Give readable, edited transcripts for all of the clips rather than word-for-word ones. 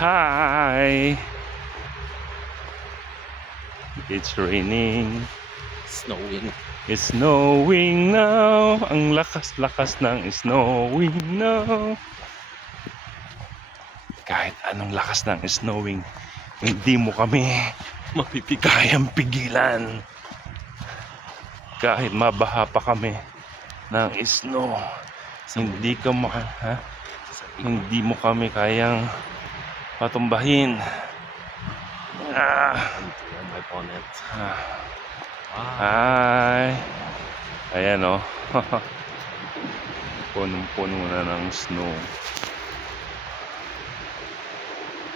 Hi! It's raining. Snowing. It's snowing now. Ang lakas-lakas ng snowing now. Kahit anong lakas ng snowing, hindi mo kami kayang pigilan. Kahit mabaha pa kami ng snow, hindi mo kami kayang patumbahin. My bonnet. Hi! Ayan o. Punong-puno na ng snow.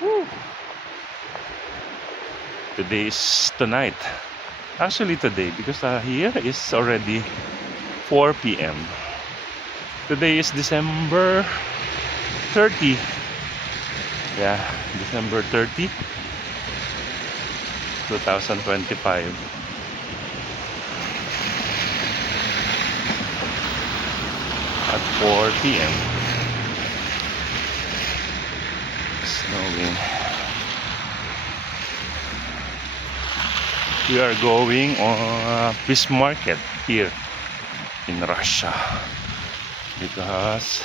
Woo! Today is tonight. Actually today, because here is already 4 p.m. Today is December 30. Yeah, December 30, 2025. At 4 p.m. Snowing. We are going on fish market here in Russia because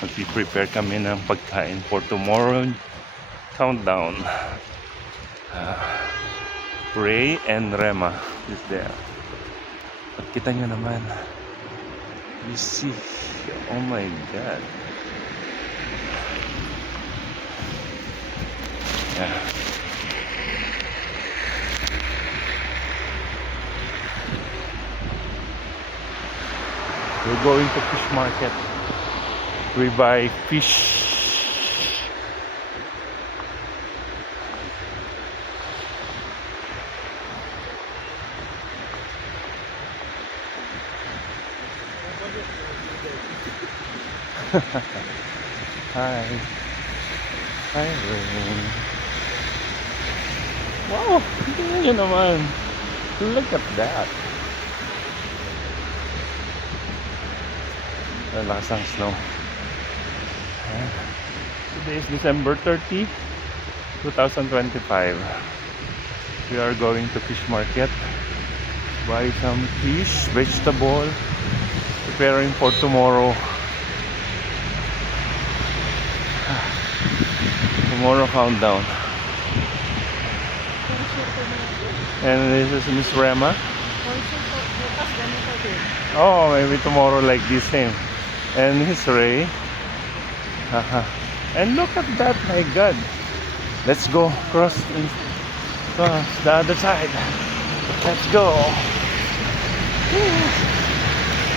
mag-prepare kami ng pagkain for tomorrow countdown. Ray and Rema is there. At kita nyo naman, you see, oh my god. Yeah. We're going to fish market. We buy fish. Hi. Hi, Rain. Wow, tingnan nyo naman. Look at that. Ang lakas ng snow. Today is December 30, 2025. We are going to fish market. Buy some fish, vegetable, preparing for tomorrow. Tomorrow countdown. And this is Miss Rema. Oh, maybe tomorrow like this same. And Miss Ray. And look at that, my God. Let's go cross the other side. Let's go.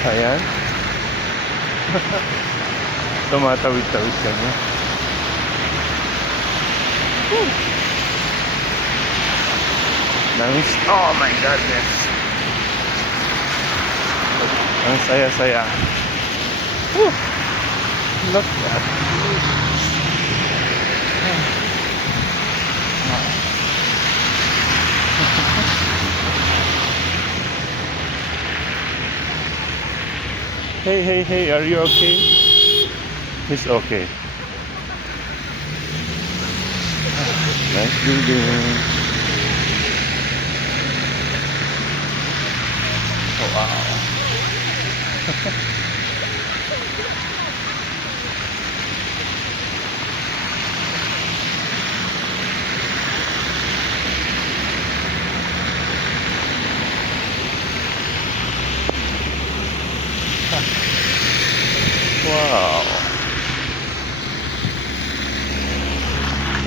Ayan. Tumatawid-tawid kami. Nice. Oh my goodness. Ang saya-saya. Look at this. Hey, are you okay? He's okay. Nice building. Oh, wow. Wow.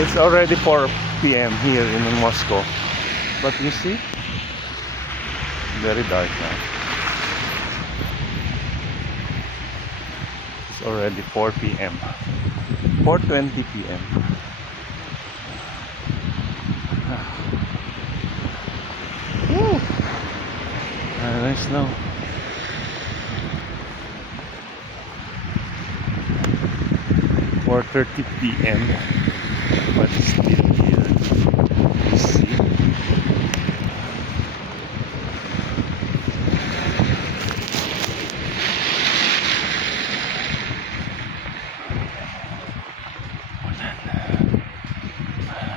It's already 4 p.m. here in Moscow. But you see, very dark now. It's already 4 p.m. 4:20 p.m. Woo! Nice now. Or 30 p.m. but still here. You see?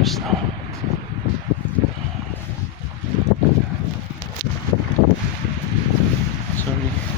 snow. Sorry.